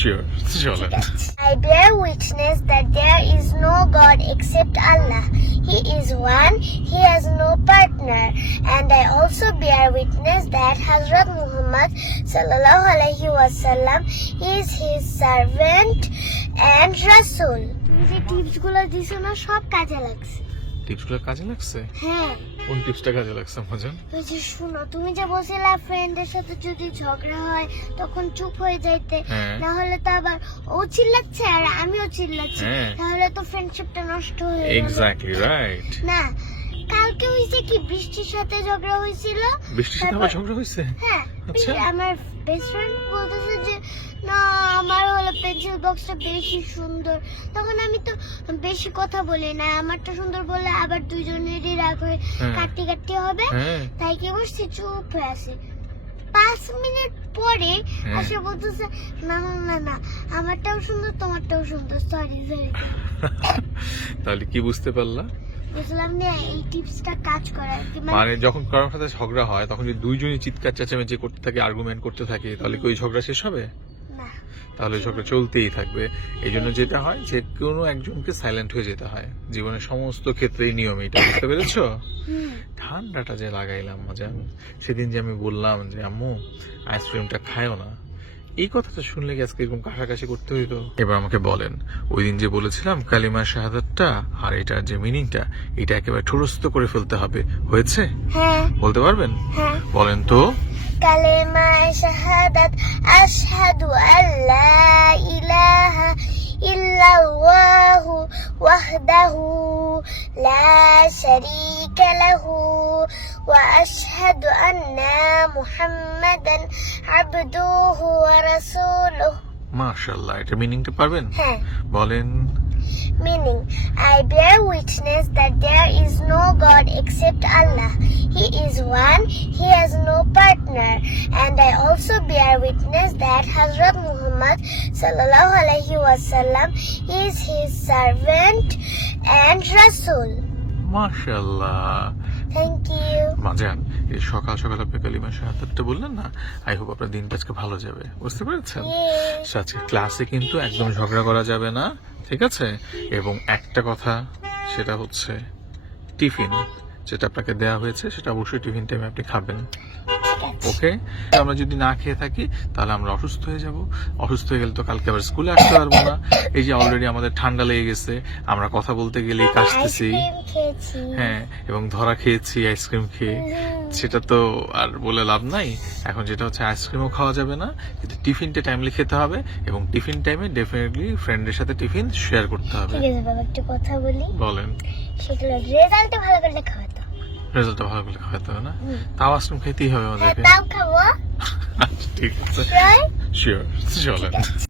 Sure চলেন। I bear witness that there is no God except Allah. He is one, He has no partner. And I also bear witness that Hazrat Muhammad sallallahu alaihi wasallam is His servant and Rasul. তুমি যে tips গুলো দিছো না সব কাজে লাগছে। টিপসগুলো কাজে লাগছে? হ্যাঁ। কোন টিপসটা কাজে লাগছে মজান? ওই যে শুনো, তুমি যে বলছিলা ফ্রেন্ডের সাথে যদি ঝগড়া হয় তখন চুপ হয়ে যাইতে, না হলে তো আবার ও চিল্লাচ্ছে আর আমিও চিল্লাচ্ছি, তাহলে তো ফ্রেন্ডশিপটা নষ্ট হয়ে যাবে। Exactly right. না, কালকে হইছে কি বৃষ্টির সাথে ঝগড়া হয়েছিল। বৃষ্টির সাথে আবার ঝগড়া হয়েছে? হ্যাঁ, আচ্ছা। আমার বেস্ট ফ্রেন্ড বলতেছে যে না আমার হলো পেন্সিল বক্সটা বেশি সুন্দর। তখন আমি তো বেশি কথা বলি না, আমারটা সুন্দর বলে আবার দুইজনেরই রাগ হয়ে কাটতে কাটতে হবে। তাই কি করছি, চুপ হয়ে আছি। 5 মিনিট পরে আসে বলতেছে না না না না আমারটাও সুন্দর তোমারটাও সুন্দর, সরি সরি। তাহলে কি বুঝতে পারলা? বুঝলাম না এই টিপসটা কাজ করে। মানে যখন কারোর সাথে ঝগড়া হয় তখন যদি দুইজনই চিৎকার চেঁচামেচি করতে থাকে, আর্গুমেন্ট করতে থাকে, তাহলে কি ওই ঝগড়া শেষ হবে? না, তাহলে ঝগড়া চলতেই থাকবে। এই জন্য যেটা হয় যে কোনো একজনকে সাইলেন্ট হয়ে যেতে হয়। জীবনের সমস্ত ক্ষেত্রেই নিয়ম এটা, বুঝতে পেরেছো? ঠান্ডাটা যে লাগাইলাম মজা, সেদিন যে আমি বললাম যে আম্মু আইসক্রিমটা খায়ও না, এই কথাটা শুনলে কি আজকে এরকম কাশাকাশি করতে হইতো? এবার আমাকে বলেন, ওই দিন যে বলেছিলাম কালিমা শাহাদাতটা আর এটার যে মিনিংটা, এটা একেবারে ঠুরস্থ করে ফেলতে হবে, হয়েছে? হ্যাঁ। বলতে পারবেন? হ্যাঁ। বলেন তো। কালিমা শাহাদাত আশহাদু আল্লা ইলাহা ইল্লাল্লাহু ওয়াহদাহু লা শারীকা লাহু ওয়া আশহাদু আন্না মুহাম্মাদান আবদুহু ওয়া রাসূলুহু। মাশাআল্লাহ, এটা মিনিংটা পারবেন? হ্যাঁ। বলেন। Meaning, I bear witness that there is no God except Allah. He is one, He has no partner. And I also bear witness that Hazrat Muhammad sallallahu alaihi wasallam is His servant and Rasul. মাশাআল্লাহ, Thank you. মাজান, এই সকাল সকাল আপনি কালিমা শাহাদাতটা বললেন না, I hope আপনার দিনটা আজকে ভালো যাবে, বুঝতে পেরেছেন? আজকে ক্লাসে কিন্তু একদম ঝগড়া করা যাবে না, ঠিক আছে? এবং একটা কথা, সেটা হচ্ছে টিফিন যেটা আপনাকে দেওয়া হয়েছে সেটা অবশ্যই টিফিন টাইমে আপনি খাবেন, ওকে? আমরা যদি না খেয়ে থাকি তাহলে আমরা অসুস্থ হয়ে যাব। অসুস্থ হয়ে গেলে তো কালকে আবার স্কুলে আসতে পারবো না। এই যে অলরেডি আমাদের ঠান্ডা লেগে গেছে, আমরা কথা বলতে গেলেই কাশতেছি, হ্যাঁ, এবং ধরা খেয়েছি আইসক্রিম খেয়ে, সেটা তো আর বলে লাভ নাই। এখন যেটা হচ্ছে আইসক্রিমও খাওয়া যাবে না, কিন্তু টিফিনটা টাইমলি খেতে হবে, এবং টিফিন টাইমে ডেফিনেটলি ফ্রেন্ডের সাথে টিফিন শেয়ার করতে হবে। ঠিক আছে বাবা, একটা কথা বলি। বলেন। সেগুলো রেজাল্টটা ভালো করলে খাওয়াতো। রেজাল্টটা ভালো করলে খাওয়াতে হবে না? তাও আইসক্রিম খেতেই হবে আমাদেরকে। তাও খাবো। ঠিক আছে, শিওর, চলেন।